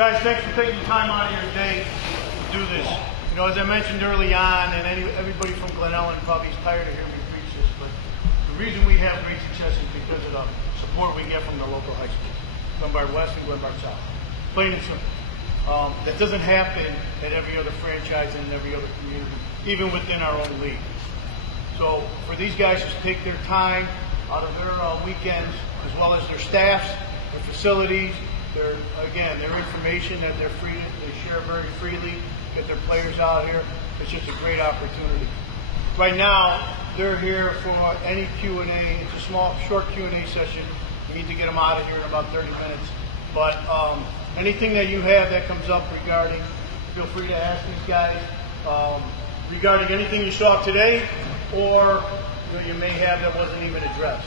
Guys, thanks for taking time out of your day to do this. You know, as I mentioned early on, and everybody from Glen Ellen probably is tired of hearing me preach this, but the reason we have great success is because of the support we get from the local high schools, Glenbard West and Glenbard South. Plain and simple. That doesn't happen at every other franchise and in every other community, even within our own league. So for these guys to take their time out of their weekends, as well as their staffs, their facilities, their information that they share very freely, get their players out here, it's just a great opportunity. Right now, they're here for any Q&A. It's a small, short Q&A session. We need to get them out of here in about 30 minutes. But anything that you have that comes up regarding, feel free to ask these guys regarding anything you saw today or you may have that wasn't even addressed.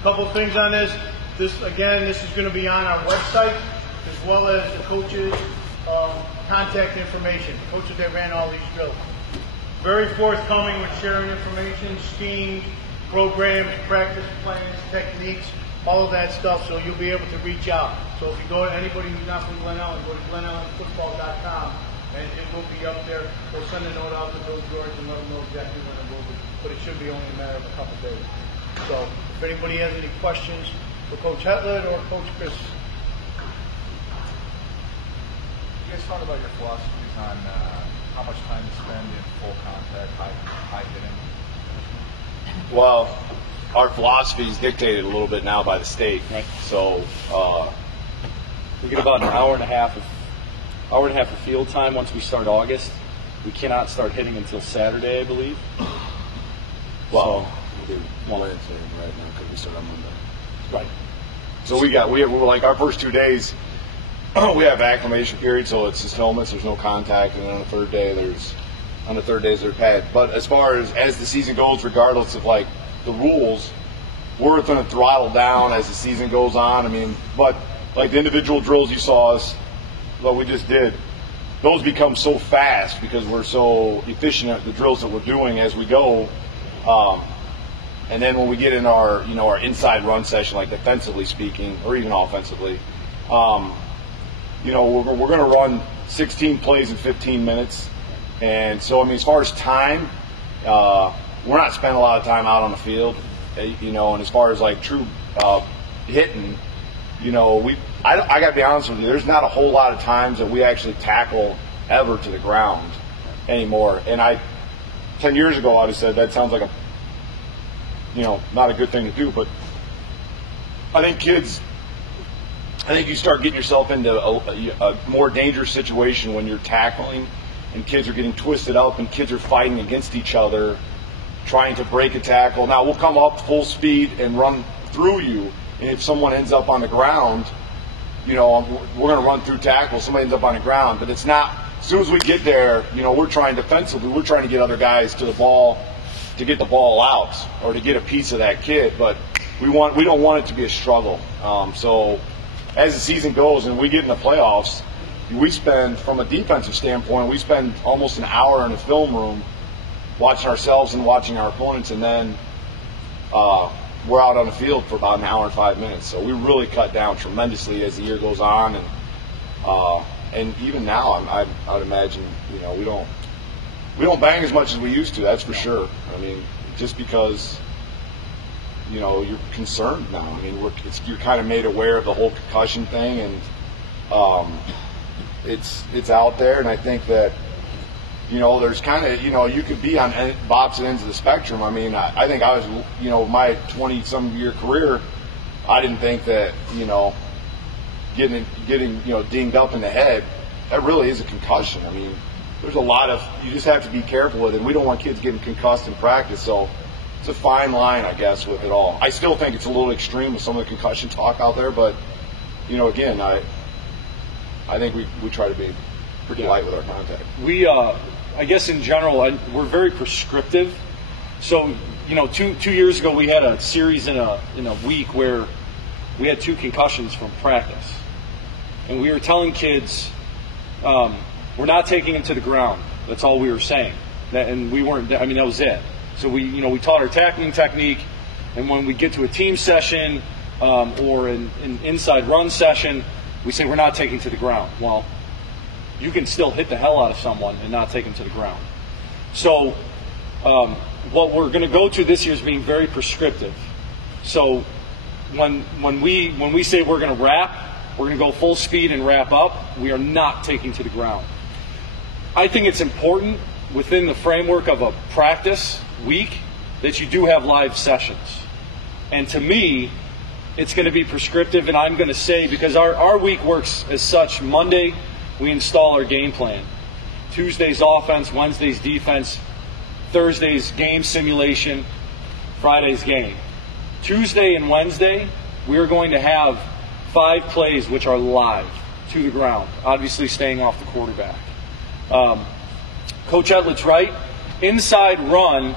A couple things on this. This is going to be on our website, as well as the coaches' contact information, coaches that ran all these drills. Very forthcoming with sharing information, schemes, programs, practice plans, techniques, all of that stuff, so you'll be able to reach out. So if you go to anybody who's not from Glen Ellen, go to glenellenfootball.com, and it will be up there. We'll send a note out to Bill George and let them know exactly when it will be, but it should be only a matter of a couple days. So if anybody has any questions for Coach Hetlet or Coach Chris. You guys talk about your philosophies on how much time to spend in full contact, high hitting? Well, our philosophy is dictated a little bit now by the state. Right. So we get about an hour and a half of field time once we start August. We cannot start hitting until Saturday, I believe. Well, we're right now because we start on Monday. Right. So we were like our first 2 days. We have acclimation period, so it's just helmets. There's no contact, and then on the third day they're pads. But as far as the season goes, regardless of like the rules, we're going to throttle down as the season goes on. I mean, but like the individual drills you saw us, what we just did, those become so fast because we're so efficient at the drills that we're doing as we go. And then when we get in our inside run session, like defensively speaking, or even offensively, we're going to run 16 plays in 15 minutes. And so, I mean, as far as time, we're not spending a lot of time out on the field, and as far as like true hitting, I got to be honest with you, there's not a whole lot of times that we actually tackle ever to the ground anymore. And 10 years ago, I would have said that sounds like not a good thing to do, but I think you start getting yourself into a more dangerous situation when you're tackling and kids are getting twisted up and kids are fighting against each other, trying to break a tackle. Now, we'll come up full speed and run through you, and if someone ends up on the ground, we're going to run through tackle. Somebody ends up on the ground, but it's not. As soon as we get there, we're trying defensively. We're trying to get other guys to the ball, to get the ball out or to get a piece of that kid, but we don't want it to be a struggle. So as the season goes and we get in the playoffs, we spend, from a defensive standpoint, we spend almost an hour in the film room watching ourselves and watching our opponents, and then we're out on the field for about an hour and 5 minutes. So we really cut down tremendously as the year goes on, and even now, I would imagine, we don't bang as much as we used to. That's for sure. I mean, just because you're concerned now. I mean, you're kind of made aware of the whole concussion thing, and it's out there. And I think that there's kind of you could be on opposite ends of the spectrum. I mean, I think I was my 20-some year career, I didn't think that getting dinged up in the head, that really is a concussion. I mean, there's a lot of, you just have to be careful with it. We don't want kids getting concussed in practice, so it's a fine line, I guess, with it all. I still think it's a little extreme with some of the concussion talk out there, but again, I think we try to be pretty light with our contact. We, I guess in general, we're very prescriptive. So, 2 years ago we had a series in a week where we had 2 concussions from practice, and we were telling kids, we're not taking it to the ground. That's all we were saying. And we weren't. I mean, that was it. So we taught our tackling technique, and when we get to a team session or an inside run session, We say we're not taking to the ground. Well, you can still hit the hell out of someone and not take them to the ground. So what we're going to go to this year is being very prescriptive. So when we say we're going to wrap, we're going to go full speed and wrap up. We are not taking to the ground. I think it's important within the framework of a practice week that you do have live sessions. And to me, it's going to be prescriptive, and I'm going to say, because our week works as such, Monday we install our game plan. Tuesday's offense, Wednesday's defense, Thursday's game simulation, Friday's game. Tuesday and Wednesday, we're going to have 5 plays which are live to the ground, obviously staying off the quarterback. Coach Etlett's right. Inside run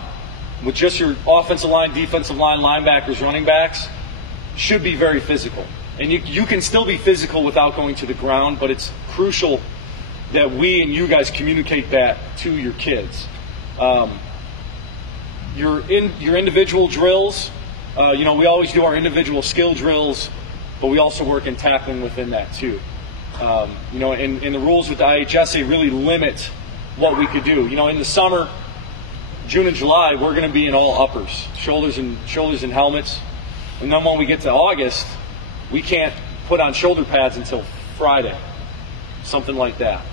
with just your offensive line, defensive line, linebackers, running backs should be very physical. And you can still be physical without going to the ground, but it's crucial that we and you guys communicate that to your kids. Your individual drills, we always do our individual skill drills, but we also work in tackling within that too. And the rules with the IHSA really limit what we could do. In the summer, June and July, we're going to be in all uppers, shoulders and helmets. And then when we get to August, we can't put on shoulder pads until Friday, something like that.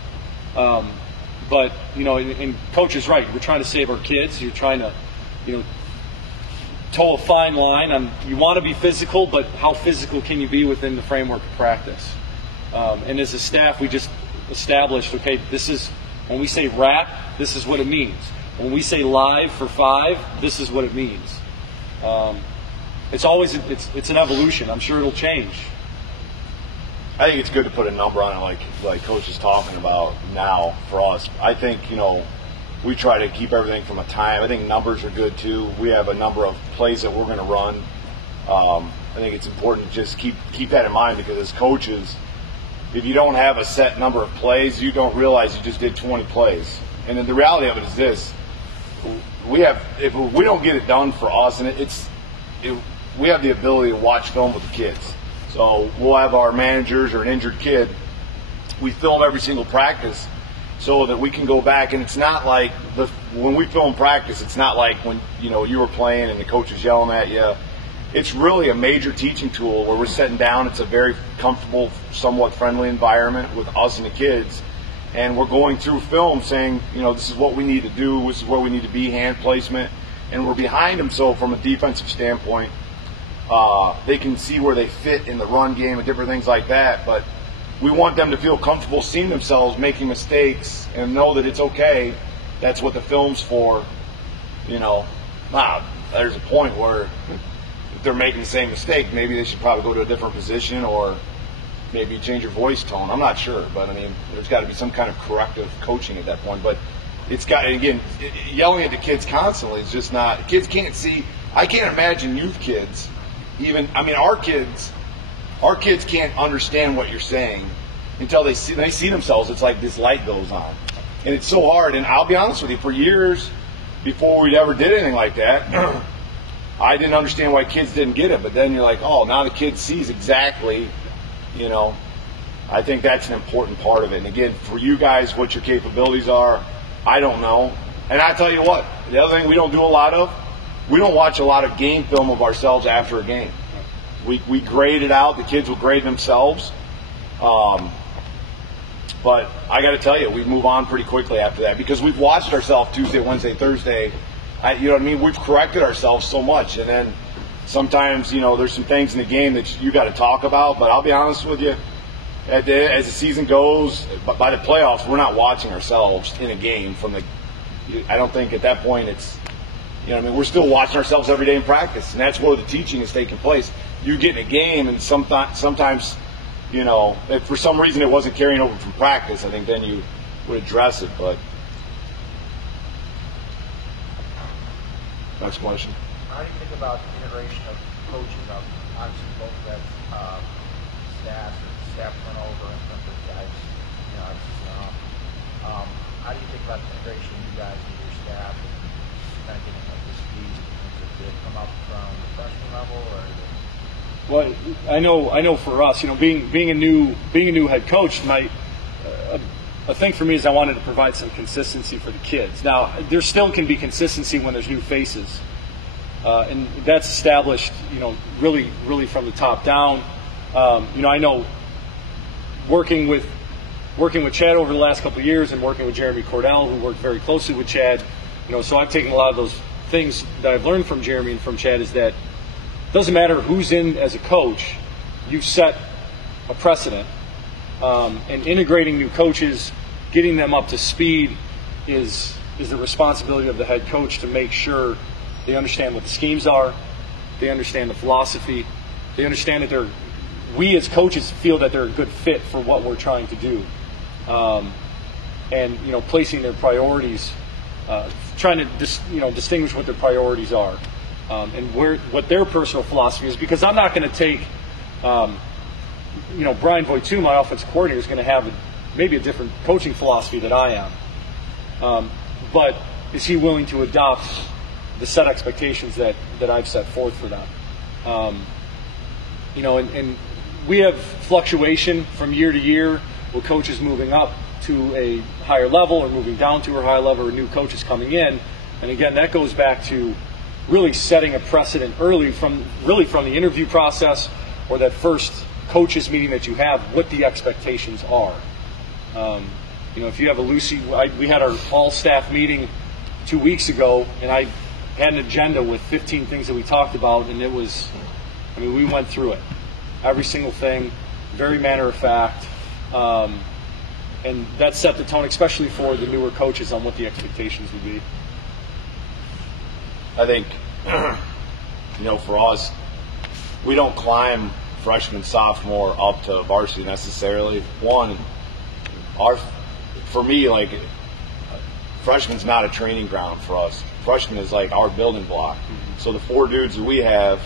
But and Coach is right. We're trying to save our kids. You're trying to, toe a fine line. You want to be physical, but how physical can you be within the framework of practice? And as a staff, we just established, okay, this is, when we say wrap, this is what it means. When we say live for 5, this is what it means. It's always, it's an evolution. I'm sure it'll change. I think it's good to put a number on it, like Coach is talking about now for us. I think, we try to keep everything from a time. I think numbers are good too. We have a number of plays that we're going to run. I think it's important to just keep that in mind, because as coaches, if you don't have a set number of plays, you don't realize you just did 20 plays. And then the reality of it is this: if we don't get it done for us, and we have the ability to watch film with the kids. So we'll have our managers or an injured kid. We film every single practice so that we can go back. And it's not like when we film practice, it's not like when you were playing and the coach is yelling at you. It's really a major teaching tool where we're sitting down. It's a very comfortable, somewhat friendly environment with us and the kids. And we're going through film saying, this is what we need to do, this is where we need to be, hand placement. And we're behind them, so from a defensive standpoint, they can see where they fit in the run game and different things like that. But we want them to feel comfortable seeing themselves making mistakes and know that it's okay. That's what the film's for. There's a point where if they're making the same mistake, maybe they should probably go to a different position or maybe change your voice tone. I'm not sure, but there's got to be some kind of corrective coaching at that point. But it's got, again, yelling at the kids constantly is just not. Kids can't see. I can't imagine youth kids even. Our kids can't understand what you're saying until they see themselves. It's like this light goes on, and it's so hard. And I'll be honest with you, for years before we ever did anything like that, I didn't understand why kids didn't get it. But then you're like, oh, now the kid sees exactly. I think that's an important part of it. And again, for you guys, what your capabilities are, I don't know. And I tell you what, the other thing we don't do a lot of, we don't watch a lot of game film of ourselves after a game. We grade it out. The kids will grade themselves. But I got to tell you, we move on pretty quickly after that because we've watched ourselves Tuesday, Wednesday, Thursday. We've corrected ourselves so much. And then sometimes, there's some things in the game that you got to talk about. But I'll be honest with you, as the season goes, by the playoffs, we're not watching ourselves in a game I don't think at that point it's, we're still watching ourselves every day in practice, and that's where the teaching is taking place. You get in a game, and sometimes, if for some reason it wasn't carrying over from practice, I think then you would address it. But next question. How do you think about the integration of coaching of obviously both that staff turnover and some of the guys, how do you think about the integration of you guys with your staff and kind of getting up to speed? Did it come up from the freshman level or? Well, I know for us, being a new head coach, a thing for me is I wanted to provide some consistency for the kids. Now, there still can be consistency when there's new faces, and that's established, really from the top down. I know working with Chad over the last couple of years and working with Jeremy Cordell, who worked very closely with Chad, so I've taken a lot of those things that I've learned from Jeremy and from Chad, is that it doesn't matter who's in as a coach, you set a precedent. And integrating new coaches, getting them up to speed is the responsibility of the head coach to make sure they understand what the schemes are, they understand the philosophy, they understand that we as coaches feel that they're a good fit for what we're trying to do. And placing their priorities, trying to distinguish what their priorities are, and what their personal philosophy is. Because I'm not going to take, Brian Voitu, my offensive coordinator, is going to have maybe a different coaching philosophy that I am. But is he willing to adopt the set expectations that I've set forth for them? And we have fluctuation from year to year with coaches moving up to a higher level or moving down to a higher level, or new coaches coming in. And again, that goes back to really setting a precedent early from the interview process, or that first coaches meeting that you have, what the expectations are. If you have we had our all staff meeting 2 weeks ago, and I had an agenda with 15 things that we talked about, and we went through it. Every single thing, very matter of fact. And that set the tone, especially for the newer coaches, on what the expectations would be. I think, for us, we don't climb freshman, sophomore up to varsity necessarily. For me, freshman's not a training ground for us. Freshman is like our building block. Mm-hmm. So the 4 dudes that we have,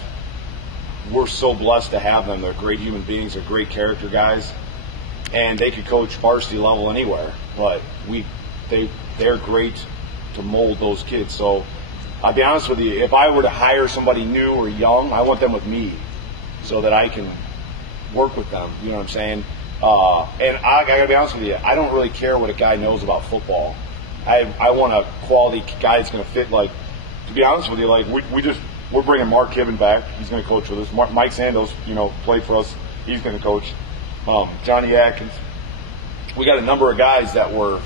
we're so blessed to have them. They're great human beings. They're great character guys. And they could coach varsity level anywhere. But they're great to mold those kids. So I'll be honest with you, if I were to hire somebody new or young, I want them with me so that I can work with them. You know what I'm saying? And I got to be honest with you, I don't really care what a guy knows about football. I want a quality guy that's going to fit. To be honest with you, we're bringing Mark Kibben back. He's going to coach with us. Mike Sandos, played for us. He's going to coach. Johnny Atkins. We got a number of guys that were,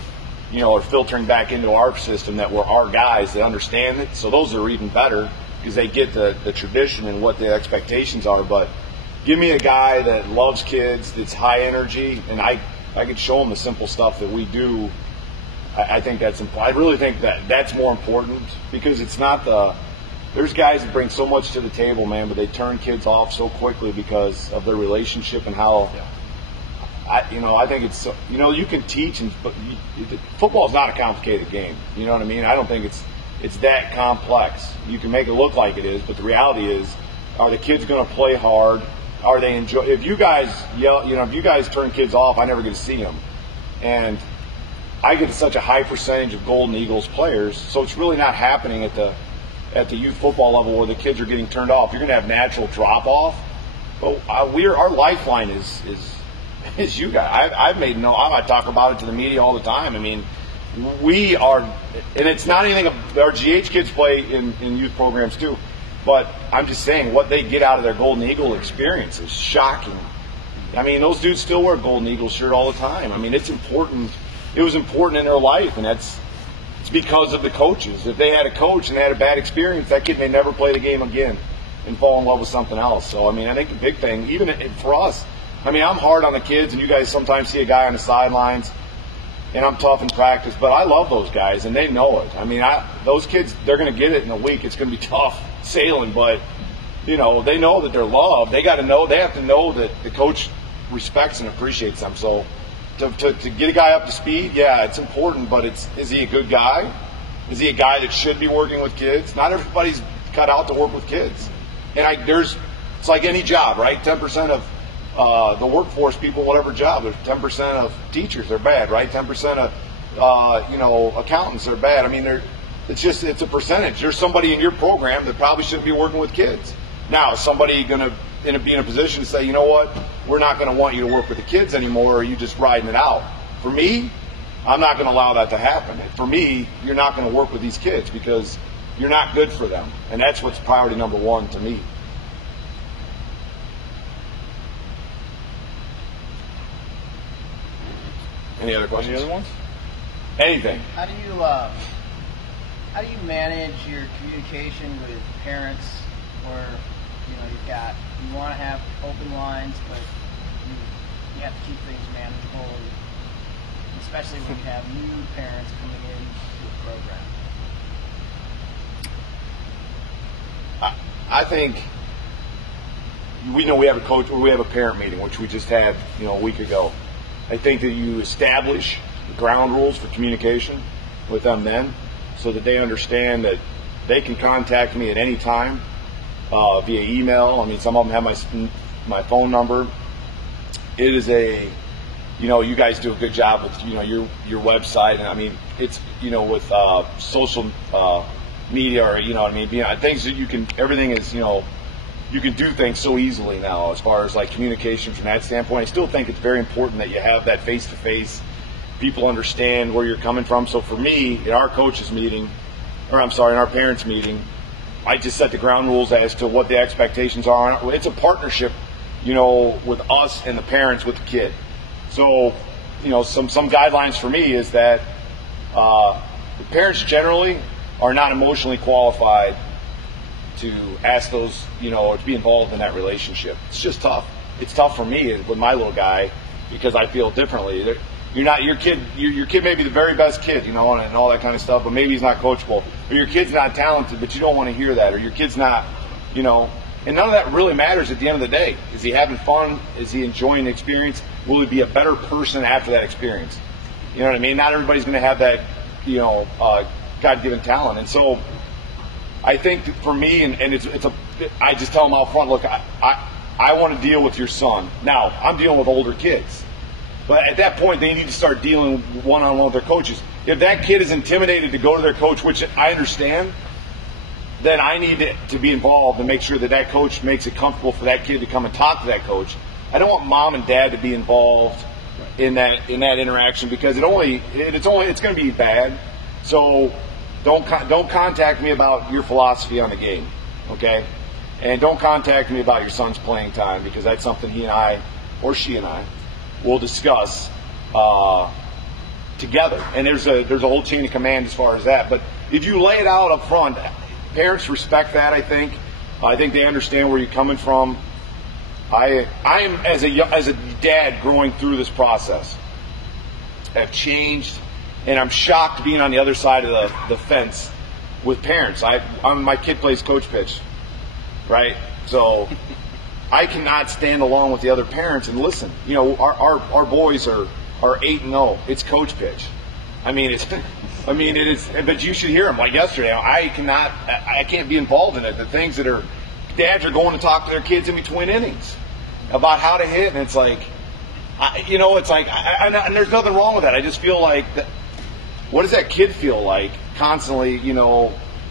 are filtering back into our system that were our guys that understand it. So those are even better because they get the tradition and what the expectations are. But give me a guy that loves kids, that's high energy, and I can show them the simple stuff that we do. I think that's important. I really think that's more important because it's not there's guys that bring so much to the table, man, but they turn kids off so quickly because of their relationship and how. Yeah. I think it's, you can teach, but football is not a complicated game. You know what I mean? I don't think it's that complex. You can make it look like it is, but the reality is, are the kids going to play hard? Are they enjoy? If you guys yell, if you guys turn kids off, I never get to see them. And I get such a high percentage of Golden Eagles players, so it's really not happening at the youth football level where the kids are getting turned off. You're going to have natural drop off, but our lifeline is you guys. I talk about it to the media all the time. I mean, we are, and it's not anything. Our GH kids play in youth programs too, but I'm just saying what they get out of their Golden Eagle experience is shocking. I mean, those dudes still wear a Golden Eagle shirt all the time. I mean, it's important. It was important in their life, and it's because of the coaches. If they had a coach and they had a bad experience, that kid may never play the game again and fall in love with something else. So, I mean, I think the big thing, even for us, I mean, I'm hard on the kids, and you guys sometimes see a guy on the sidelines, and I'm tough in practice, but I love those guys, and they know it. I mean, those kids, they're going to get it in a week. It's going to be tough sailing, but, they know that they're loved. They have to know that the coach respects and appreciates them. So to get a guy up to speed, yeah, it's important, but is he a good guy? Is he a guy that should be working with kids? Not everybody's cut out to work with kids. And it's like any job, right? 10% of the workforce people, whatever job, there's 10% of teachers are bad, right? 10% of accountants are bad. I mean, it's a percentage. There's somebody in your program that probably shouldn't be working with kids. Now, is somebody going to be in a position to say, you know what, we're not going to want you to work with the kids anymore, or are you just riding it out? For me, I'm not going to allow that to happen. For me, you're not going to work with these kids because you're not good for them. And that's what's priority number one to me. Any other questions? Any other ones? Anything. How do you manage your communication with parents, or you want to have open lines, but you have to keep things manageable, especially when you have new parents coming into the program? I think we have a parent meeting, which we just had a week ago. I think that you establish the ground rules for communication with them then, so that they understand that they can contact me at any time via email. I mean, some of them have my phone number. It is you guys do a good job with your website, and I mean it's with social media, or things that everything is you can do things so easily now as far as like communication from that standpoint. I still think it's very important that you have that face-to-face. People understand where you're coming from. So for me, in our coaches meeting, in our parents meeting, I just set the ground rules as to what the expectations are. It's a partnership, with us and the parents with the kid. So, some guidelines for me is that the parents generally are not emotionally qualified to ask those, to be involved in that relationship. It's just tough. It's tough for me with my little guy because I feel differently. You're not your kid. Your kid may be the very best kid, and all that kind of stuff, but maybe he's not coachable. Or your kid's not talented, but you don't want to hear that. Or your kid's not, and none of that really matters at the end of the day. Is he having fun? Is he enjoying the experience? Will he be a better person after that experience? You know what I mean? Not everybody's going to have that, God-given talent, and so I think for me, and I just tell them out front, look, I want to deal with your son. Now, I'm dealing with older kids. But at that point, they need to start dealing one-on-one with their coaches. If that kid is intimidated to go to their coach, which I understand, then I need to be involved and make sure that coach makes it comfortable for that kid to come and talk to that coach. I don't want mom and dad to be involved in that interaction because it's going to be bad. So don't contact me about your philosophy on the game, okay? And don't contact me about your son's playing time because that's something he and I, or she and I, will discuss together. And there's a whole chain of command as far as that. But if you lay it out up front, parents respect that. I think they understand where you're coming from. I am as a dad growing through this process have changed, and I'm shocked being on the other side of the fence with parents. My kid plays coach pitch, right? So I cannot stand along with the other parents and listen. Our boys are 8-0. It's coach pitch. I mean, it is. But you should hear them. Like yesterday, I can't be involved in it. The things that dads are going to talk to their kids in between innings about how to hit, and it's like, and there's nothing wrong with that. I just feel like what does that kid feel like constantly,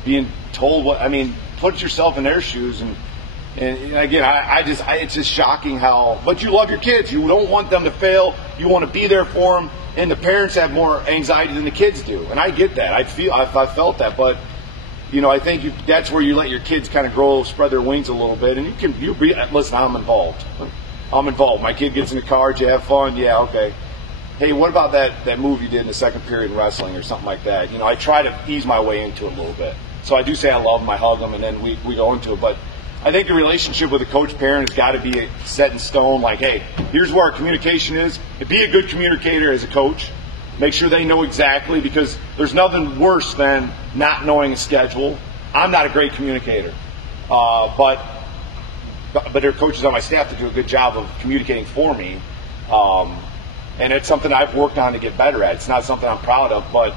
being told what? I mean, put yourself in their shoes and again, it's just shocking how. But you love your kids. You don't want them to fail. You want to be there for them. And the parents have more anxiety than the kids do, and I get that. I felt that, but I think that's where you let your kids kind of spread their wings a little bit, and listen. I'm involved. My kid gets in the car. Did you have fun? Yeah, okay. Hey, what about that move you did in the second period in wrestling or something like that? I try to ease my way into it a little bit. So I do say I love them, I hug them, and then we go into it. But I think the relationship with the coach-parent has got to be set in stone. Like, hey, here's where our communication is. And be a good communicator as a coach. Make sure they know exactly, because there's nothing worse than not knowing a schedule. I'm not a great communicator, but there are coaches on my staff that do a good job of communicating for me. And it's something I've worked on to get better at. It's not something I'm proud of, but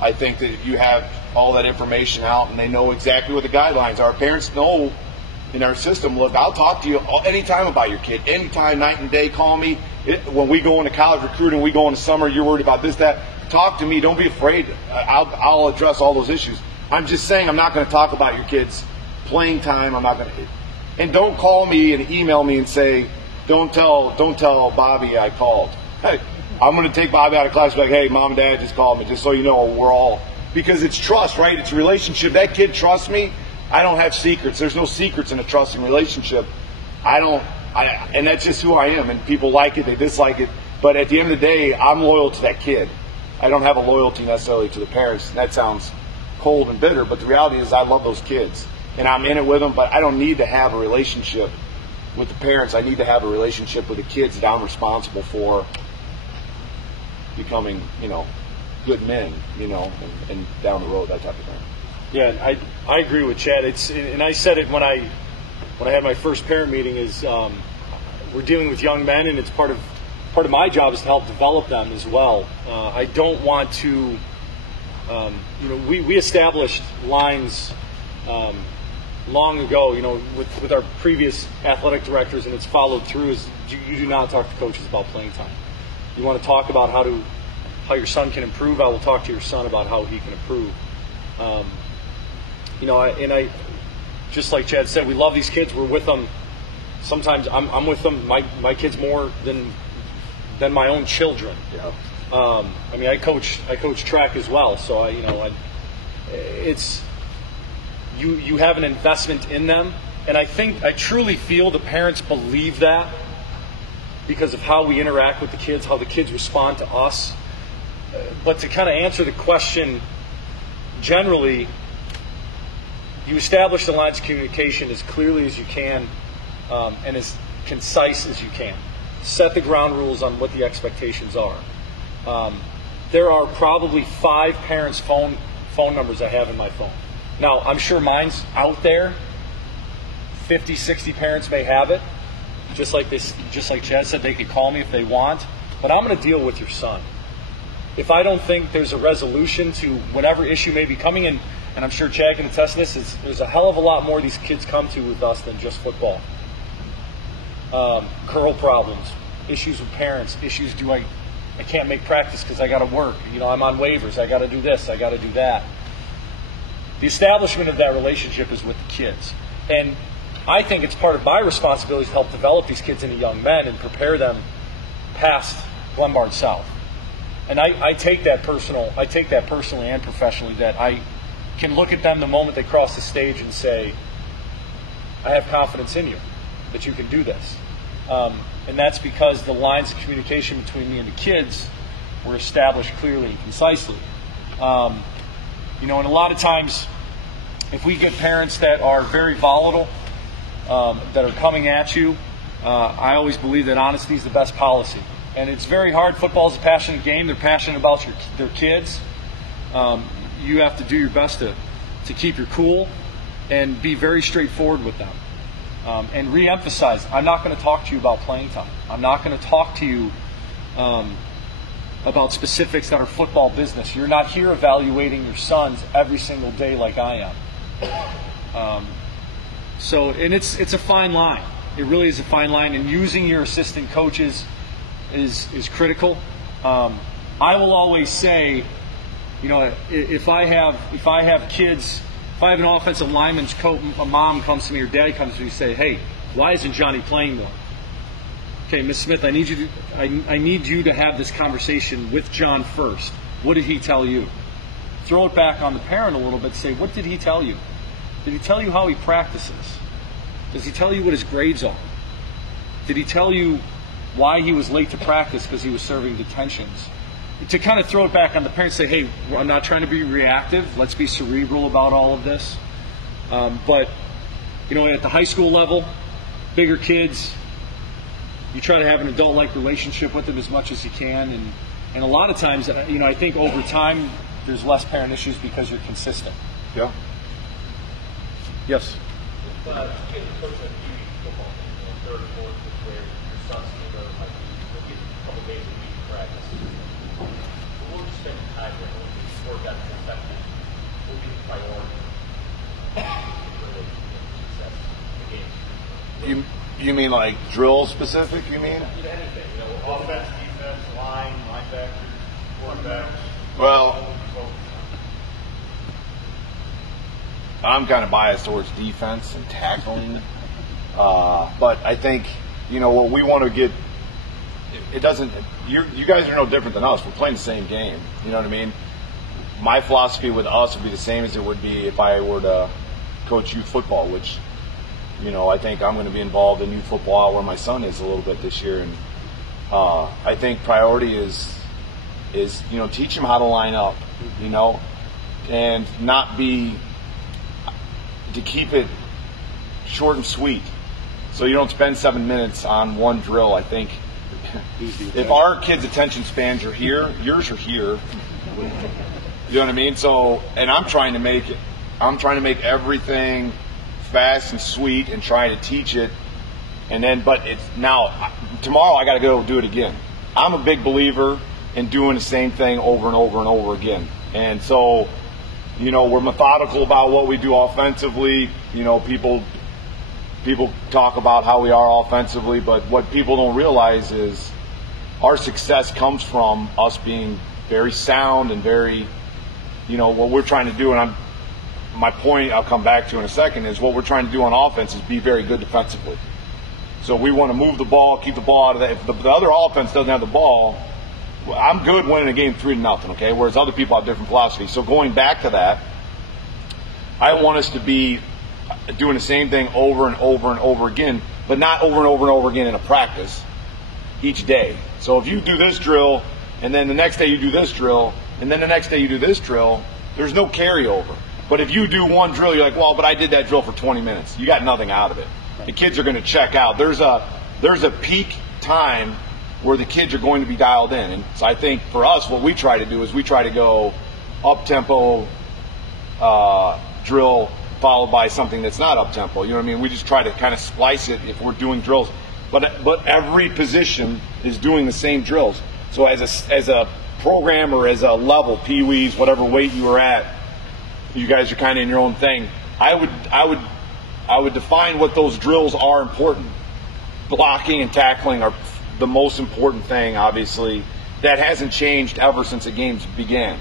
I think that if you have all that information out and they know exactly what the guidelines are, parents know in our system, look, I'll talk to you anytime about your kid, anytime, night and day, call me. When we go into college recruiting, we go into summer, you're worried about this, that, talk to me. Don't be afraid. I'll address all those issues. I'm just saying I'm not going to talk about your kids' playing time. I'm not going to. And don't call me and email me and say, don't tell Bobby I called. Hey, I'm going to take Bobby out of class and be like, hey, mom and dad just called me, just so you know we're all, because it's trust, right? It's a relationship. That kid trusts me. I don't have secrets. There's no secrets in a trusting relationship. And that's just who I am. And people like it, they dislike it. But at the end of the day, I'm loyal to that kid. I don't have a loyalty necessarily to the parents. And that sounds cold and bitter, but the reality is I love those kids. And I'm in it with them, but I don't need to have a relationship with the parents. I need to have a relationship with the kids that I'm responsible for becoming, good men, and down the road, that type of thing. Yeah, I agree with Chad. And I said it when I had my first parent meeting, is we're dealing with young men, and it's part of my job is to help develop them as well. I don't want to, we established lines long ago, with our previous athletic directors, and it's followed through, is you do not talk to coaches about playing time. You want to talk about how your son can improve, I will talk to your son about how he can improve. I just like Chad said, we love these kids. We're with them. Sometimes I'm with them, my kids more than my own children. Yeah. I coach track as well, so you have an investment in them, and I truly feel the parents believe that because of how we interact with the kids, how the kids respond to us. But to kind of answer the question generally, you establish the lines of communication as clearly as you can, and as concise as you can. Set the ground rules on what the expectations are. There are probably 5 parents' phone numbers I have in my phone. Now, I'm sure mine's out there. 50, 60 parents may have it. Just like Chad said, they could call me if they want. But I'm going to deal with your son. If I don't think there's a resolution to whatever issue may be coming in, and I'm sure Chad can attest to this, there's a hell of a lot more these kids come to with us than just football. Girl problems, issues with parents, issues I can't make practice because I got to work. I'm on waivers. I got to do this. I got to do that. The establishment of that relationship is with the kids. And I think it's part of my responsibility to help develop these kids into young men and prepare them past Glenbard South. And I take that personally and professionally, that I can look at them the moment they cross the stage and say, I have confidence in you, that you can do this. And that's because the lines of communication between me and the kids were established clearly and concisely. And a lot of times, if we get parents that are very volatile, that are coming at you, I always believe that honesty is the best policy. And it's very hard. Football is a passionate game. They're passionate about their kids. You have to do your best to keep your cool and be very straightforward with them. And re-emphasize, I'm not going to talk to you about playing time. I'm not going to talk to you about specifics that are football business. You're not here evaluating your sons every single day like I am. And it's a fine line. It really is a fine line, and using your assistant coaches is critical. I will always say, if I have kids, if I have an offensive lineman's coach, a mom comes to me or daddy comes to me and say, hey, why isn't Johnny playing more? Okay, Ms. Smith, I need you to have this conversation with John first. What did he tell you? Throw it back on the parent a little bit. Say, what did he tell you? Did he tell you how he practices? Does he tell you what his grades are? Did he tell you why he was late to practice because he was serving detentions? To kind of throw it back on the parents, say, hey, I'm not trying to be reactive. Let's be cerebral about all of this. But at the high school level, bigger kids, you try to have an adult-like relationship with them as much as you can. And a lot of times, I think over time, there's less parent issues because you're consistent. Yeah. Yes? If you get a coach at UD football, third or fourth, where your son's team might be a couple days a week practice, we'll just spend time there. We'll just work out the effective. We'll be the priority for the success of the game. You mean like drill specific? You mean? Anything, Offense, defense, line, linebackers, quarterbacks. Well, I'm kind of biased towards defense and tackling. But I think, what we want to get, it doesn't, you guys are no different than us. We're playing the same game. You know what I mean? My philosophy with us would be the same as it would be if I were to coach youth football, which, I think I'm going to be involved in youth football out where my son is a little bit this year. And I think priority is teach them how to line up, and not to keep it short and sweet. So you don't spend 7 minutes on one drill. I think if our kids' attention spans are here, yours are here. You know what I mean? So, and I'm trying to make everything fast and sweet and trying to teach it. And then, but it's now, tomorrow I got to go do it again. I'm a big believer in doing the same thing over and over and over again. And so, we're methodical about what we do offensively. People talk about how we are offensively, but what people don't realize is our success comes from us being very sound and very, what we're trying to do. And my point I'll come back to in a second is what we're trying to do on offense is be very good defensively. So we want to move the ball, keep the ball out of that. If the other offense doesn't have the ball, I'm good winning a game 3-0, okay? Whereas other people have different philosophies. So going back to that, I want us to be doing the same thing over and over and over again, but not over and over and over again in a practice each day. So if you do this drill, and then the next day you do this drill, and then the next day you do this drill, there's no carryover. But if you do one drill, you're like, well, but I did that drill for 20 minutes. You got nothing out of it. The kids are going to check out. There's a peak time where the kids are going to be dialed in. And so I think for us, what we try to do is we try to go up-tempo drill followed by something that's not up-tempo. You know what I mean? We just try to kind of splice it if we're doing drills. But every position is doing the same drills. So as a program or as a level, Pee-wees, whatever weight you are at, you guys are kind of in your own thing. I would define what those drills are important. Blocking and tackling are the most important thing, obviously. That hasn't changed ever since the games began.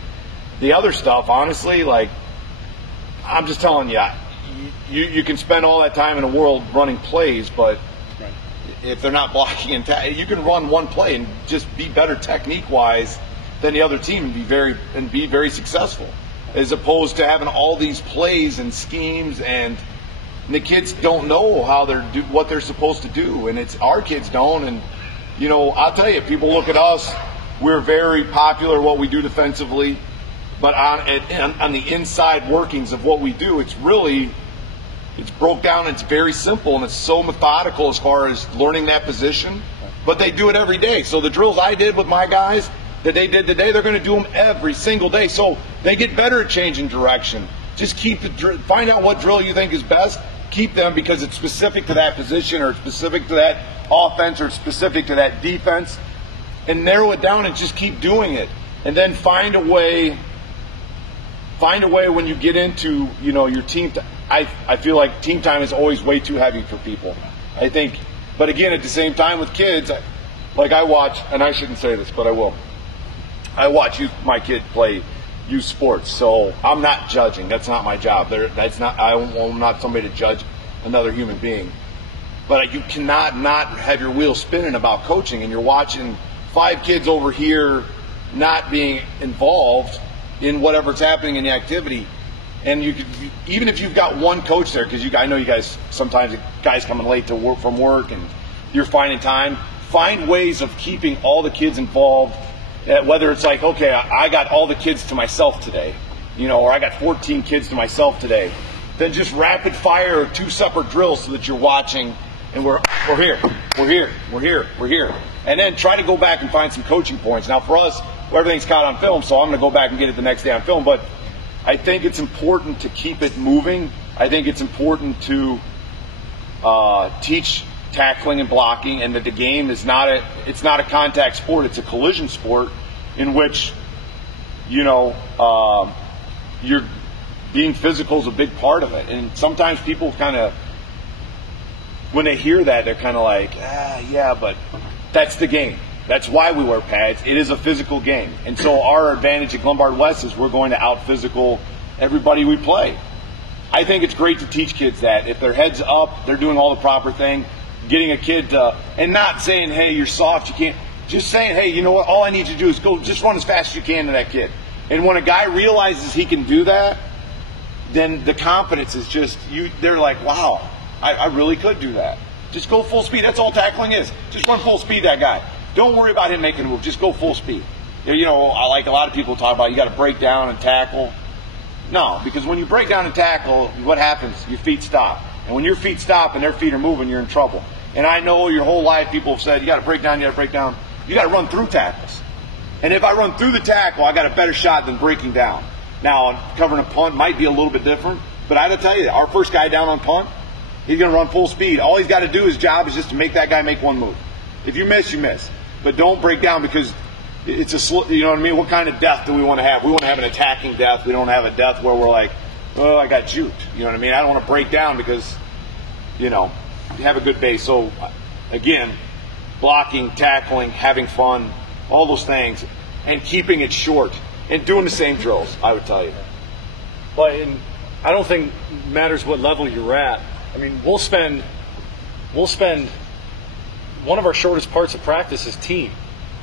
The other stuff, honestly, I'm just telling you, you can spend all that time in the world running plays, but if they're not blocking and you can run one play and just be better technique-wise than the other team and be very successful, as opposed to having all these plays and schemes and the kids don't know what they're supposed to do, and it's our kids don't. And I'll tell you, people look at us, we're very popular what we do defensively, but on the inside workings of what we do, it's broke down. It's very simple, and it's so methodical as far as learning that position. But they do it every day. So the drills I did with my guys that they did today, they're going to do them every single day. So they get better at changing direction. Just find out what drill you think is best. Keep them because it's specific to that position or it's specific to that offense or it's specific to that defense, and narrow it down and just keep doing it. And then find a way when you get into your team. I feel like team time is always way too heavy for people. I think, but again, at the same time with kids, I watch, and I shouldn't say this, but I will. I watch my kid play youth sports, so I'm not judging. That's not my job. I'm not somebody to judge another human being. But you cannot not have your wheels spinning about coaching, and you're watching 5 kids over here not being involved in whatever's happening in the activity. And even if you've got one coach there, because I know you guys sometimes guys coming late to work from work and you're finding time. Find ways of keeping all the kids involved. Whether it's like, okay, I got all the kids to myself today, or I got 14 kids to myself today. Then just rapid fire 2 separate drills so that you're watching and we're here. And then try to go back and find some coaching points. Now for us, everything's caught on film, so I'm going to go back and get it the next day on film. But I think it's important to keep it moving. I think it's important to teach tackling and blocking, and that the game is it's not a contact sport, it's a collision sport in which you're being physical is a big part of it. And sometimes people kind of, when they hear that, they're kind of like, yeah, but that's the game. That's why we wear pads. It is a physical game. And so our advantage at Glenbard West is we're going to out-physical everybody we play. I think it's great to teach kids that if their head's up, they're doing all the proper thing. Getting a kid to, and not saying, hey, you're soft, you can't. Just saying, hey, you know what? All I need you to do is go, just run as fast as you can to that kid. And when a guy realizes he can do that, then the confidence is just they're like, wow, I really could do that. Just go full speed. That's all tackling is. Just run full speed, that guy. Don't worry about him making a move. Just go full speed. You know, I like a lot of people talk about you got to break down and tackle. No, because when you break down and tackle, what happens? Your feet stop. And when your feet stop and their feet are moving, you're in trouble. And I know your whole life people have said, you got to break down, you got to break down. You got to run through tackles. And if I run through the tackle, I got a better shot than breaking down. Now, covering a punt might be a little bit different. But I got to tell you, our first guy down on punt, he's going to run full speed. All he's got to do, his job is just to make that guy make one move. If you miss, you miss. But don't break down because it's you know what I mean? What kind of death do we want to have? We want to have an attacking death. We don't have a death where we're like, oh, I got juked. You know what I mean? I don't want to break down because, you know, you have a good base. So, again, blocking, tackling, having fun, all those things, and keeping it short and doing the same drills, I would tell you. But I don't think it matters what level you're at. I mean, we'll spend one of our shortest parts of practice is team.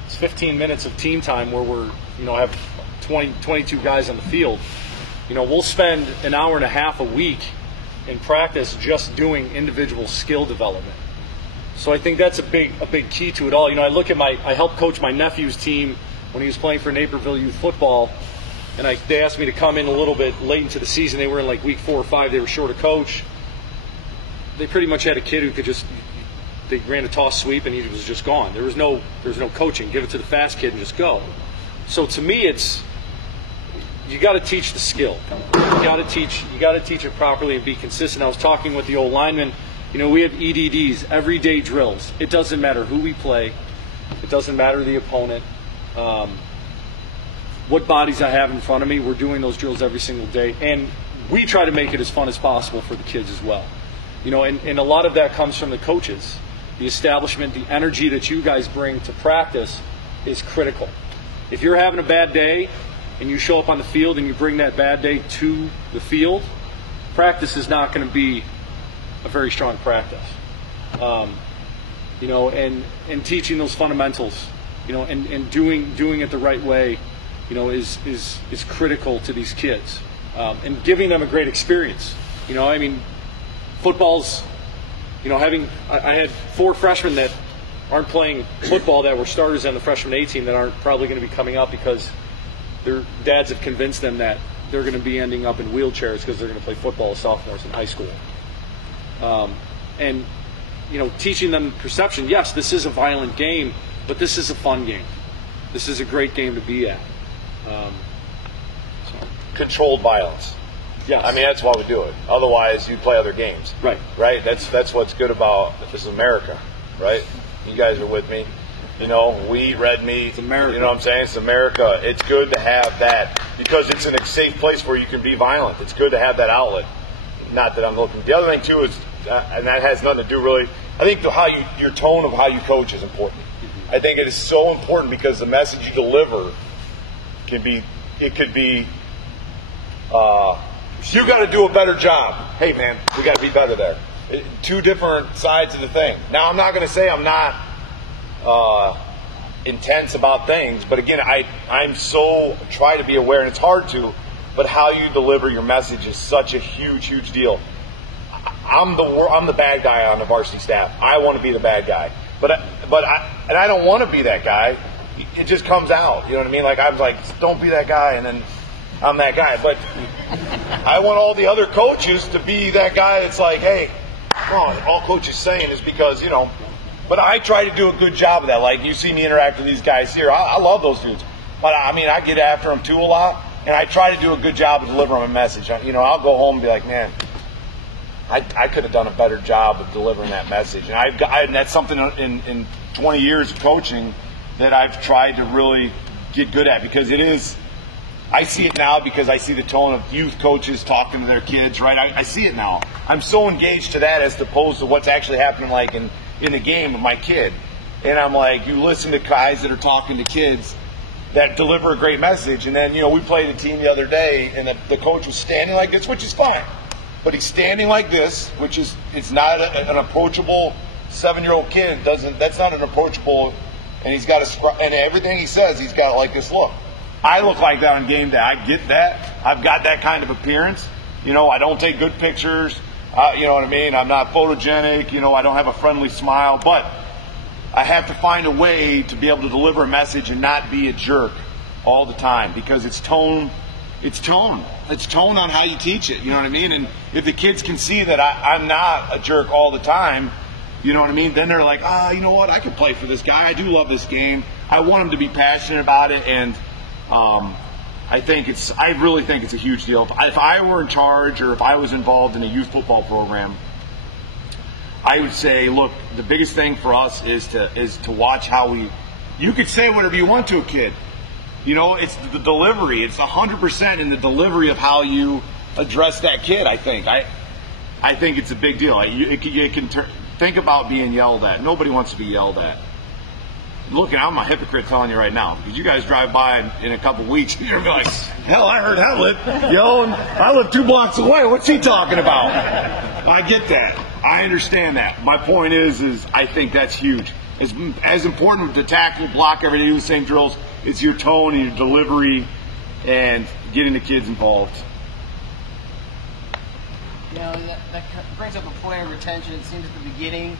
It's 15 minutes of team time where we're, you know, have 22 guys on the field. You know, we'll spend an hour and a half a week in practice just doing individual skill development. So I think that's a big key to it all. You know, I helped coach my nephew's team when he was playing for Naperville Youth Football, and they asked me to come in a little bit late into the season. They were in like week 4 or 5. They were short a coach. They pretty much had a kid who could they ran a toss sweep and he was just gone. There was no coaching. Give it to the fast kid and just go. So to me, it's you got to teach the skill. You got to teach it properly and be consistent. I was talking with the old lineman. You know, we have EDDs, everyday drills. It doesn't matter who we play. It doesn't matter the opponent. What bodies I have in front of me, we're doing those drills every single day. And we try to make it as fun as possible for the kids as well. You know, and a lot of that comes from the coaches. The establishment, the energy that you guys bring to practice is critical. If you're having a bad day and you show up on the field and you bring that bad day to the field, practice is not going to be a very strong practice. You know, and teaching those fundamentals, you know, and doing it the right way, you know, is critical to these kids, and giving them a great experience. You know, I mean, football's, you know, I had 4 freshmen that aren't playing football that were starters on the freshman A team that aren't probably going to be coming up because their dads have convinced them that they're going to be ending up in wheelchairs because they're going to play football as sophomores in high school. And, you know, teaching them perception. Yes, this is a violent game, but this is a fun game. This is a great game to be at. Controlled violence. Yes. I mean, that's why we do it. Otherwise, you play other games. Right. Right? That's what's good about this is America, right? You guys are with me. You know, we eat red meat. It's America. You know what I'm saying? It's America. It's good to have that because it's in a safe place where you can be violent. It's good to have that outlet. Not that I'm looking. The other thing, too, is, and that has nothing to do really, I think your tone of how you coach is important. I think it is so important because the message you deliver could be, you got to do a better job. Hey, man, we got to be better there. 2 different sides of the thing. Now, I'm not going to say I'm not intense about things, but again, I'm so try to be aware, and it's hard to, but how you deliver your message is such a huge deal. I'm the bad guy on the varsity staff. I want to be the bad guy, but I don't want to be that guy. It just comes out. You know what I mean? Like I'm like, don't be that guy, and then I'm that guy. But I want all the other coaches to be that guy. It's like, hey, all coaches saying is because, you know. But I try to do a good job of that. Like you see me interact with these guys here. I love those dudes. But I mean, I get after them too a lot, and I try to do a good job of delivering a message. You know, I'll go home and be like, man, I could have done a better job of delivering that message. And that's something in 20 years of coaching that I've tried to really get good at because it is. I see it now because I see the tone of youth coaches talking to their kids, right? I see it now. I'm so engaged to that as opposed to what's actually happening like in the game with my kid. And I'm like, you listen to guys that are talking to kids that deliver a great message. And then, you know, we played a team the other day and the coach was standing like this, which is fine. but he's standing like this, which is, it's not an approachable 7-year-old kid. That's not an approachable, and he's got and everything he says, he's got like this look. I look like that on game day. I get that. I've got that kind of appearance. You know, I don't take good pictures. You know what I mean? I'm not photogenic. You know, I don't have a friendly smile, but I have to find a way to be able to deliver a message and not be a jerk all the time, because it's tone. It's tone. It's tone on how you teach it. You know what I mean? And if the kids can see that I'm not a jerk all the time, you know what I mean? Then they're like, you know what? I can play for this guy. I do love this game. I want him to be passionate about it, and I really think it's a huge deal. If I were in charge, or if I was involved in a youth football program, I would say, look, the biggest thing for us is to watch how you could say whatever you want to a kid. You know, it's the delivery. It's 100% in the delivery of how you address that kid, I think. I think it's a big deal. Think about being yelled at. Nobody wants to be yelled at. Look, I'm a hypocrite telling you right now, because you guys drive by in a couple weeks and you're gonna be like, hell, I heard Howlett yelling. I live 2 blocks away. What's he talking about? I get that. I understand that. My point is I think that's huge. As important to tackle, block, every day, do the same drills, it's your tone and your delivery and getting the kids involved. You know, that brings up a point of retention. It seems at the beginning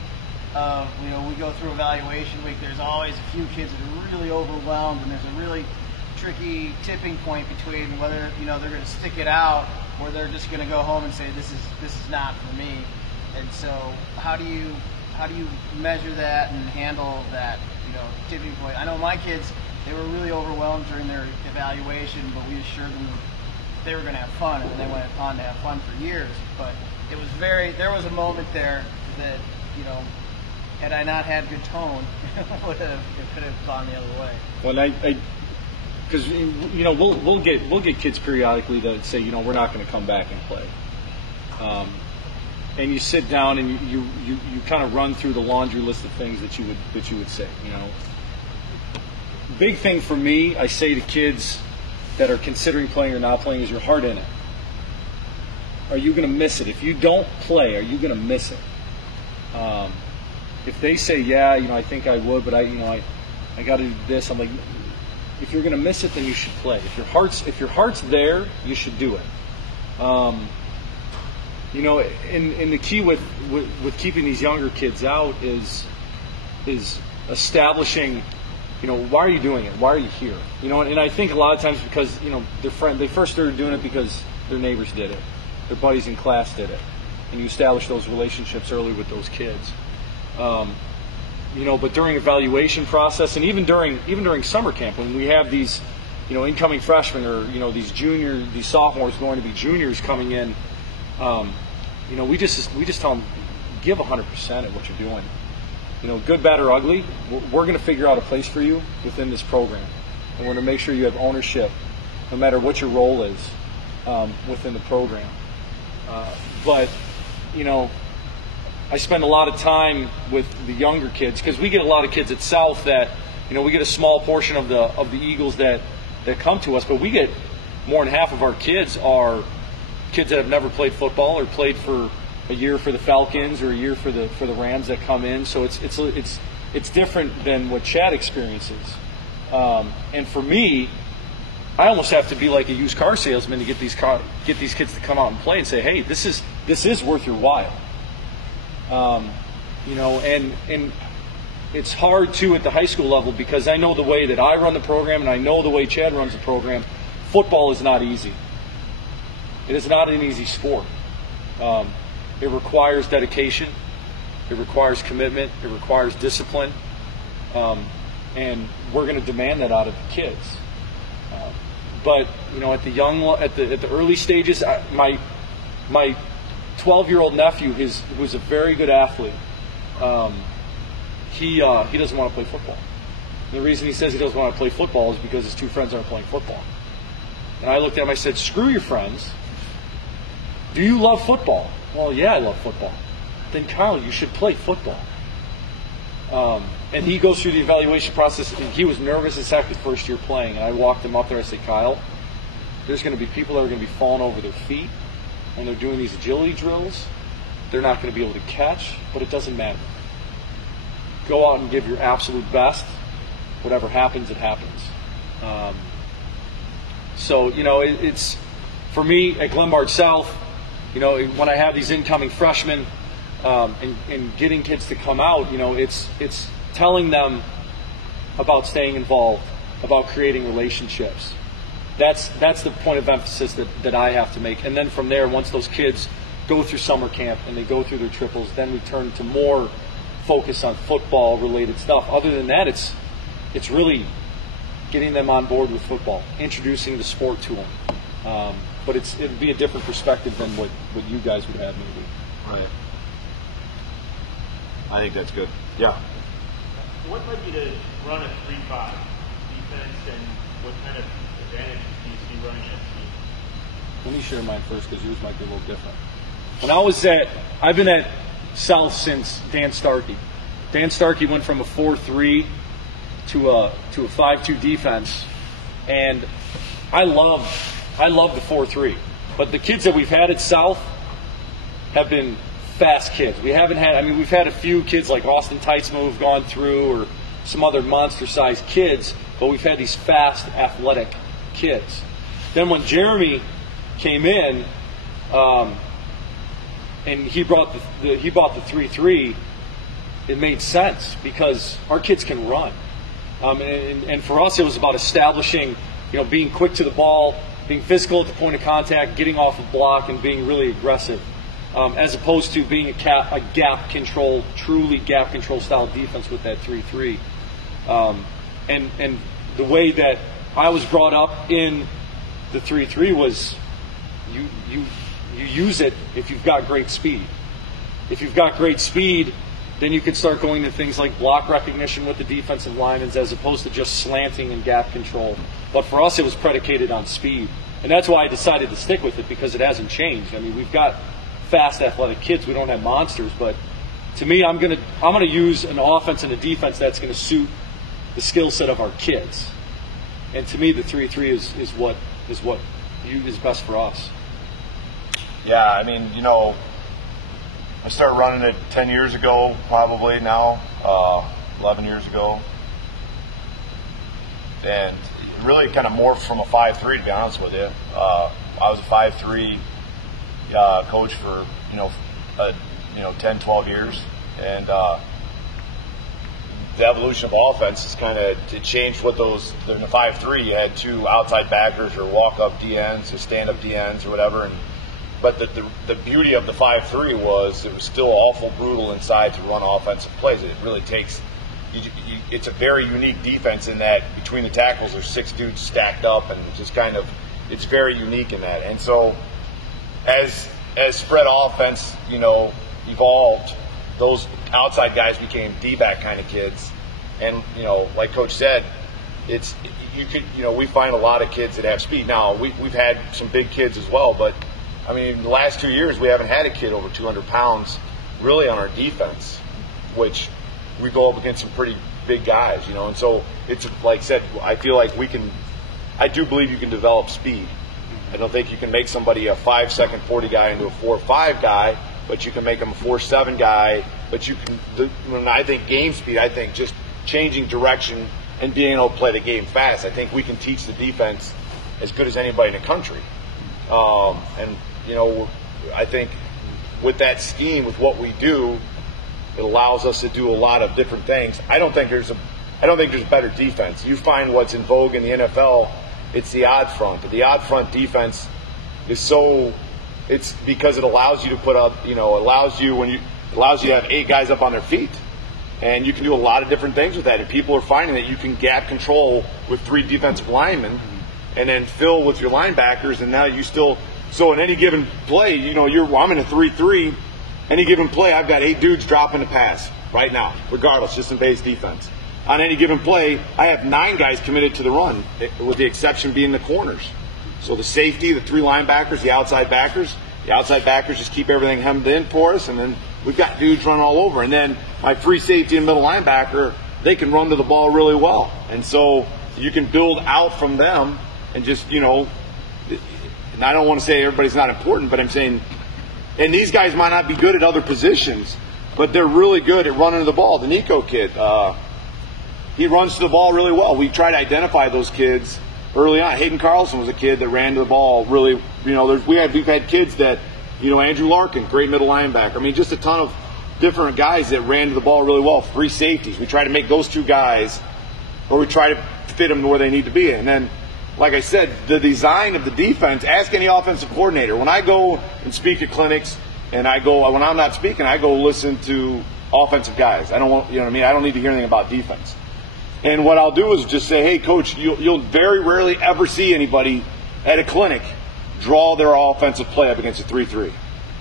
of, you know, we go through evaluation week, there's always a few kids that are really overwhelmed, and there's a really tricky tipping point between whether, you know, they're going to stick it out or they're just going to go home and say, this is not for me. And so how do you measure that and handle that, you know, tipping point? I know my kids, they were really overwhelmed during their evaluation, but we assured them they were going to have fun, and then they went on to have fun for years. But there was a moment there that, you know, had I not had good tone, it could have gone the other way. Well, because you know, we'll get kids periodically that say, you know, we're not going to come back and play. And you sit down and you kind of run through the laundry list of things that you would say. You know, big thing for me, I say to kids that are considering playing or not playing, is your heart in it. Are you going to miss it? If you don't play, are you going to miss it? If they say, yeah, you know, I think I would, but I got to do this, I'm like, if you're going to miss it, then you should play. If your heart's there, you should do it. You know, and the key with keeping these younger kids out is establishing, you know, why are you doing it? Why are you here? You know, and I think a lot of times because, you know, they first started doing it because their neighbors did it, their buddies in class did it, and you establish those relationships early with those kids. You know, but during evaluation process, and even during summer camp, when we have these, you know, incoming freshmen, or, you know, these sophomores going to be juniors coming in, you know, we just tell them, give 100% at what you're doing. You know, good, bad, or ugly, we're going to figure out a place for you within this program, and we're going to make sure you have ownership, no matter what your role is within the program. But, you know, I spend a lot of time with the younger kids, because we get a lot of kids at South that, you know, we get a small portion of the Eagles that come to us, but we get more than half of our kids are kids that have never played football, or played for a year for the Falcons or a year for the Rams that come in. So it's different than what Chad experiences. And for me, I almost have to be like a used car salesman to get these kids to come out and play and say, hey, this is worth your while. You know, and it's hard too at the high school level, because I know the way that I run the program, and I know the way Chad runs the program. Football is not easy. It is not an easy sport. It requires dedication. It requires commitment. It requires discipline. And we're going to demand that out of the kids. But, you know, at the early stages, my 12-year-old nephew, who's a very good athlete, he doesn't want to play football. And the reason he says he doesn't want to play football is because his two friends aren't playing football. And I looked at him, I said, screw your friends. Do you love football? Well, yeah, I love football. Then, Kyle, you should play football. And he goes through the evaluation process, and he was nervous as heck his first year playing. And I walked him up there, I said, Kyle, there's going to be people that are going to be falling over their feet. when they're doing these agility drills, they're not going to be able to catch, but it doesn't matter. Go out and give your absolute best. Whatever happens, it happens. So, it's for me at Glenbard South, when I have these incoming freshmen and getting kids to come out, it's telling them about staying involved, about creating relationships. That's the point of emphasis that I have to make. And then from there, once those kids go through summer camp and they go through their triples, then we turn to more focus on football-related stuff. Other than that, it's really getting them on board with football, introducing the sport to them. But it'd be a different perspective than what you guys would have maybe. Right. I think that's good. Yeah. What led you to run a 3-5 defense, and what kind of advantage do you see running that scheme? Let me share mine first because yours might be a little different. I've been at South since Dan Starkey. Dan Starkey went from a 4-3 to a 5-2 defense, and I love the 4-3. But the kids that we've had at South have been fast kids. We've had a few kids like Austin Teitzma who've gone through, or some other monster-sized kids, but we've had these fast, athletic kids. Then when Jeremy came in, and he brought the 3-3, it made sense because our kids can run. And for us, it was about establishing, being quick to the ball, being physical at the point of contact, getting off the block, and being really aggressive, as opposed to being a gap control, truly gap control style defense with that 3-3. And the way that I was brought up in the 3-3 was you use it if you've got great speed. If you've got great speed, then you can start going to things like block recognition with the defensive linemen as opposed to just slanting and gap control. But for us, it was predicated on speed. And that's why I decided to stick with it, because it hasn't changed. We've got fast, athletic kids. We don't have monsters. But to me, I'm gonna use an offense and a defense that's going to suit the skill set of our kids. And to me, the 3-3 is what is best for us. Yeah, I started running it 10 years ago, probably now, 11 years ago. And really kind of morphed from a 5-3, to be honest with you. I was a 5-3 coach for, 10, 12 years. And the evolution of offense is kind of, it changed what in the 5-3, you had two outside backers or walk-up DNs or stand-up DNs or whatever. But the beauty of the 5-3 was it was still awful brutal inside to run offensive plays. It really takes it's a very unique defense in that between the tackles there's 6 dudes stacked up, and just kind of it's very unique in that. And so as spread offense evolved, those outside guys became D-back kind of kids. And like Coach said, we find a lot of kids that have speed. Now we've had some big kids as well, but in the last 2 years, we haven't had a kid over 200 pounds really on our defense, which we go up against some pretty big guys, And so it's like I said, I feel like I do believe you can develop speed. I don't think you can make somebody a 5-second 40 guy into a 4.5 guy, but you can make them a 4.7 guy. But when I think game speed, I think just changing direction and being able to play the game fast. I think we can teach the defense as good as anybody in the country. I think with that scheme, with what we do, it allows us to do a lot of different things. I don't think there's better defense. You find what's in vogue in the NFL, it's the odd front. The odd front defense is it's because it allows you to put up, allows you to have 8 guys up on their feet. And you can do a lot of different things with that. And people are finding that you can gap control with 3 defensive linemen and then fill with your linebackers, and now you still. So in any given play, I'm in a 3-3. Any given play, I've got 8 dudes dropping the pass right now, regardless, just in base defense. On any given play, I have 9 guys committed to the run, with the exception being the corners. So the safety, the 3 linebackers, the outside backers just keep everything hemmed in for us, and then we've got dudes run all over. And then my free safety and middle linebacker, they can run to the ball really well. And so you can build out from them and just, and I don't want to say everybody's not important, but I'm saying, and these guys might not be good at other positions, but they're really good at running to the ball. The Nico kid, he runs to the ball really well. We try to identify those kids early on. Hayden Carlson was a kid that ran to the ball really. We've had kids that, Andrew Larkin, great middle linebacker. I mean, just a ton of different guys that ran to the ball really well. Free safeties. We try to make those two guys, or we try to fit them to where they need to be. And then, like I said, the design of the defense, ask any offensive coordinator. When I go and speak at clinics, and when I'm not speaking, I go listen to offensive guys. I don't want, I don't need to hear anything about defense. And what I'll do is just say, hey, coach, you'll very rarely ever see anybody at a clinic draw their offensive play up against a 3-3,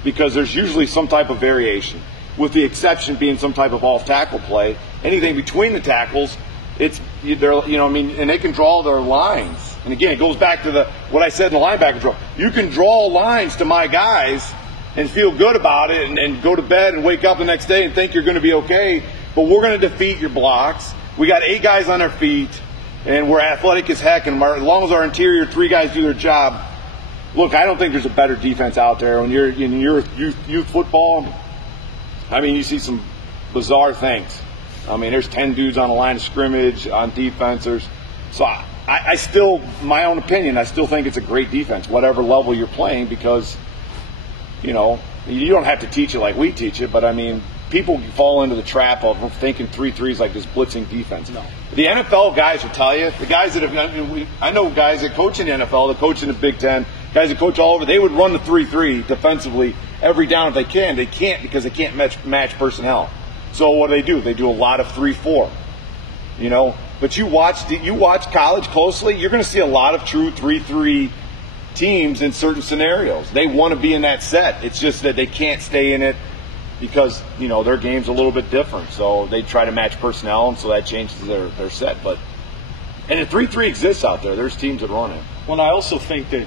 because there's usually some type of variation, with the exception being some type of off-tackle play. Anything between the tackles, and they can draw their lines. And again, it goes back to what I said in the linebacker drill. You can draw lines to my guys and feel good about it and go to bed and wake up the next day and think you're going to be okay, but we're going to defeat your blocks. We got 8 guys on our feet, and we're athletic as heck, and as long as our interior 3 guys do their job, look, I don't think there's a better defense out there. When you're in your youth football, I mean, you see some bizarre things. I mean, there's 10 dudes on the line of scrimmage on defense. So I still, my own opinion, I still think it's a great defense, whatever level you're playing, because, you don't have to teach it like we teach it, but I mean, people fall into the trap of thinking 3-3 is like this blitzing defense. No. The NFL guys will tell you, the guys that I know guys that coach in the NFL, that coach in the Big Ten, guys that coach all over, they would run the 3-3 defensively every down if they can. They can't because they can't match personnel. So what do? They do a lot of 3-4. But you watch college closely, you're going to see a lot of true 3-3 teams in certain scenarios. They want to be in that set. It's just that they can't stay in it because, their game's a little bit different. So they try to match personnel, and so that changes their set. And the 3-3 exists out there. There's teams that run it. Well, and I also think that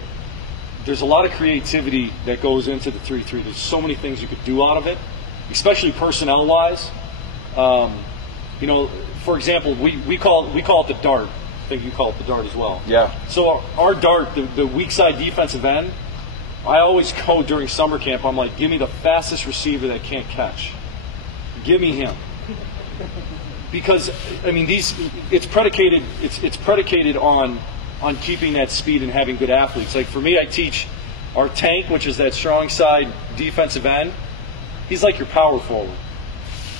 there's a lot of creativity that goes into the 3-3. There's so many things you could do out of it, especially personnel-wise. For example, we call it the dart. I think you call it the dart as well. Yeah. So our dart, the weak side defensive end, I always go during summer camp, I'm like, give me the fastest receiver that can't catch. Give me him. Because, I mean, it's predicated on keeping that speed and having good athletes. Like for me, I teach our tank, which is that strong side defensive end. He's like your power forward.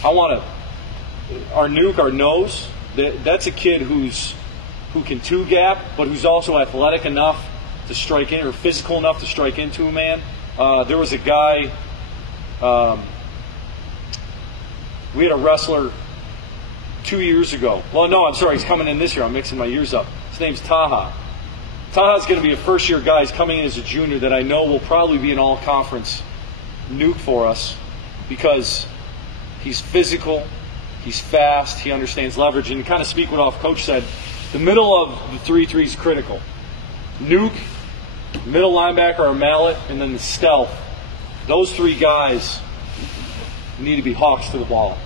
Our nuke, our nose, that's a kid who can two gap, but who's also athletic enough to strike in, or physical enough to strike into a man. There was a guy, we had a wrestler 2 years ago. Well, no, I'm sorry, he's coming in this year. I'm mixing my years up. His name's Taha. Taha's going to be a first-year guy. He's coming in as a junior that I know will probably be an all-conference nuke for us because he's physical, he's fast, he understands leverage, and to kind of speak what off coach said, the middle of the 3-3 is critical. Nuke, middle linebacker or mallet, and then the stealth. Those 3 guys need to be hawks to the ball.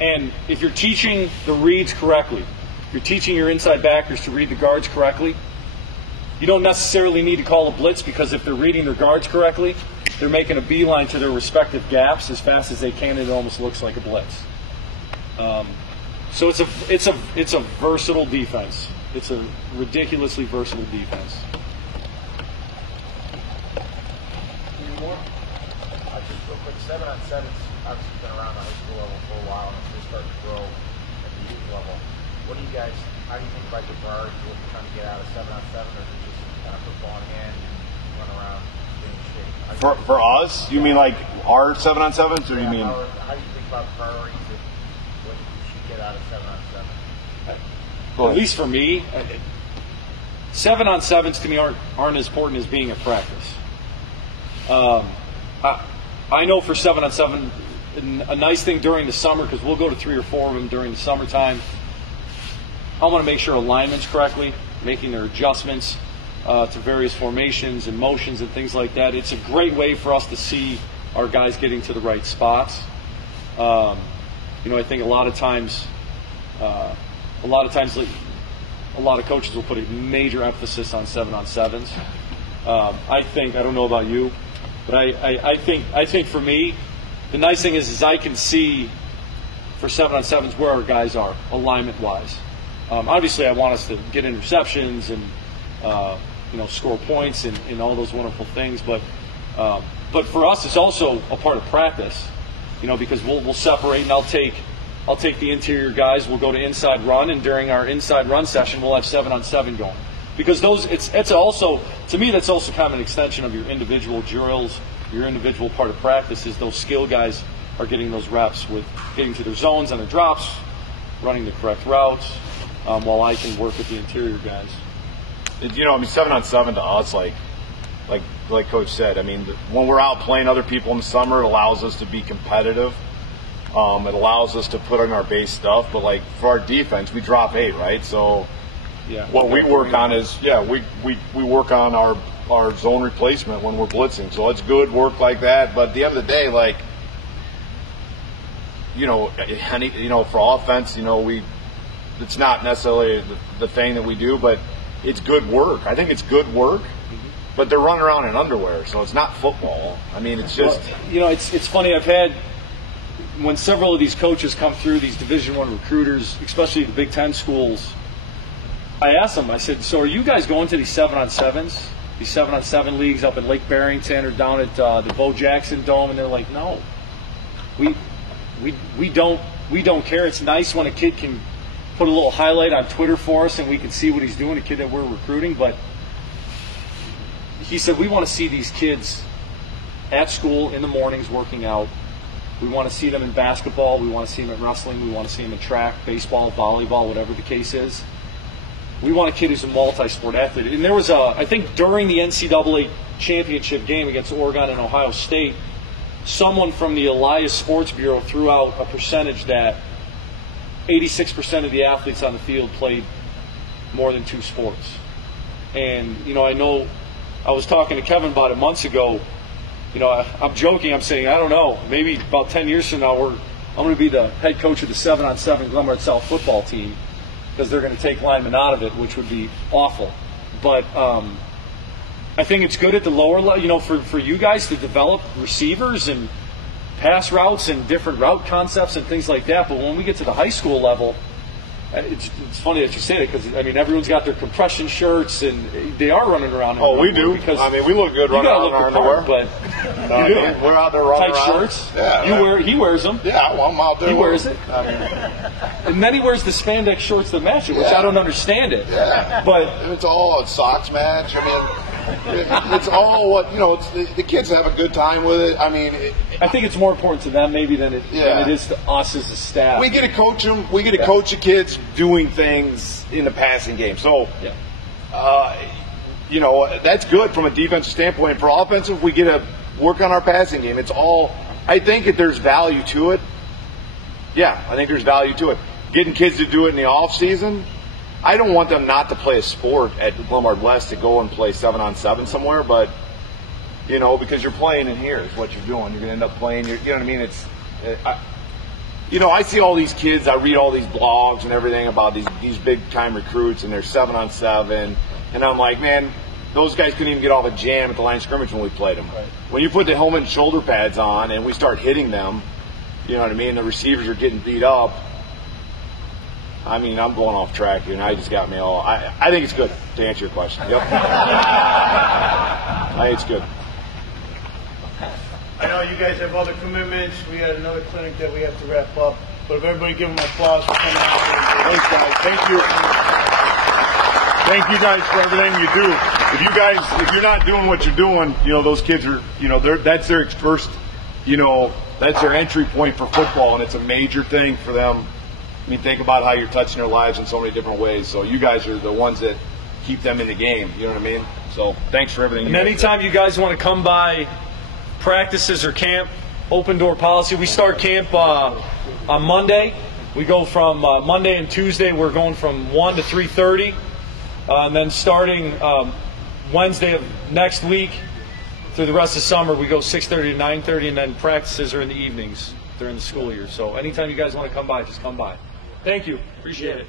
And if you're teaching the reads correctly, if you're teaching your inside backers to read the guards correctly, you don't necessarily need to call a blitz, because if they're reading their guards correctly, they're making a beeline to their respective gaps as fast as they can, and it almost looks like a blitz. So it's a versatile defense. It's a ridiculously versatile defense. Any more? Just real quick, 7-on-7's obviously been around the high school level for a while, and it's just starting to grow at the youth level. How do you think about your priorities? What you're trying to get out of 7-on-7, or is it just kind of football in hand and run around getting shape? For us, you mean like our 7-on-7s, or you mean? How do you think about priorities of what you should get out of 7-on-7? At least for me, 7-on-7s to me aren't as important as being a practice. I know for 7-on-7, a nice thing during the summer, because we'll go to 3 or 4 of them during the summertime, I want to make sure alignment's correctly, making their adjustments to various formations and motions and things like that. It's a great way for us to see our guys getting to the right spots. I think a lot of times a lot of coaches will put a major emphasis on 7-on-7s. I don't know about you, but I think for me, the nice thing is I can see for 7-on-7s where our guys are alignment-wise. Obviously, I want us to get interceptions and score points and all those wonderful things, but for us, it's also a part of practice. Because we'll separate, and I'll take the interior guys. We'll go to inside run, and during our inside run session, we'll have 7-on-7 going. Because it's also, to me, that's also kind of an extension of your individual drills, your individual part of practice. Is those skill guys are getting those reps with getting to their zones on their drops, running the correct routes, while I can work with the interior guys. 7-on-7 to us, like Coach said, when we're out playing other people in the summer, it allows us to be competitive. It allows us to put on our base stuff. But like for our defense, we drop 8, right? So what we work on is we work on our zone replacement when we're blitzing. So it's good work like that. But at the end of the day, like for offense, it's not necessarily the thing that we do, but it's good work. I think it's good work. But they're running around in underwear, so it's not football. It's just... It's funny. I've had, when several of these coaches come through, these Division I recruiters, especially the Big Ten schools, I asked them, I said, so are you guys going to these 7-on-7s? These 7-on-7 leagues up in Lake Barrington or down at the Bo Jackson Dome? And they're like, no. We don't care. It's nice when a kid can put a little highlight on Twitter for us and we can see what he's doing, a kid that we're recruiting, but he said, we want to see these kids at school in the mornings working out. We want to see them in basketball. We want to see them in wrestling. We want to see them in track, baseball, volleyball, whatever the case is. We want a kid who's a multi-sport athlete. And there was I think during the NCAA championship game against Oregon and Ohio State, someone from the Elias Sports Bureau threw out a percentage that 86% of the athletes on the field played more than 2 sports. And, I know I was talking to Kevin about it months ago. I'm joking. I'm saying, I don't know. Maybe about 10 years from now, I'm going to be the head coach of the 7-on-7 Glenbard South football team because they're going to take linemen out of it, which would be awful. But I think it's good at the lower level, for you guys to develop receivers and pass routes and different route concepts and things like that. But when we get to the high school level, it's funny that you say it because everyone's got their compression shirts and they are running around. Oh, we do. Because we look good running around in our underwear. But we're out there running tight around. shirts. Yeah, He wears them. Yeah, well, I'm out there. He wears it. And then he wears the spandex shorts that match it, which I don't understand it. Yeah. But it's all a socks match. It's all what the kids have a good time with it. I think it's more important to them maybe than it is to us as a staff. We get to coach them. We get to coach the kids doing things in the passing game. So, that's good from a defensive standpoint. For offensive, we get to work on our passing game. It's all. I think that there's value to it. Yeah, I think there's value to it. Getting kids to do it in the off season. I don't want them not to play a sport at Glenbard West to go and play 7-on-7 somewhere, but because you're playing in here is what you're doing. You're going to end up playing. You know what I mean? I see all these kids. I read all these blogs and everything about these big time recruits and they're 7-on-7, and I'm like, man, those guys couldn't even get off a jam at the line of scrimmage when we played them. Right. When you put the helmet and shoulder pads on and we start hitting them, you know what I mean? The receivers are getting beat up. I'm going off track here, and I just got me all. I think it's good to answer your question. Yep. I think it's good. I know you guys have other commitments. We got another clinic that we have to wrap up. But if everybody give them applause for coming out here. Thanks, guys. Thank you. Thank you guys for everything you do. If you're not doing what you're doing, those kids are, that's their first, that's their entry point for football, and it's a major thing for them. Think about how you're touching their lives in so many different ways. So you guys are the ones that keep them in the game. You know what I mean? So thanks for everything. And anytime you guys want to come by practices or camp, open door policy. We start camp on Monday. We go from Monday and Tuesday. We're going from 1 to 3:30. And then starting Wednesday of next week through the rest of summer, we go 6:30 to 9:30, and then practices are in the evenings during the school year. So anytime you guys want to come by, just come by. Thank you. Appreciate it.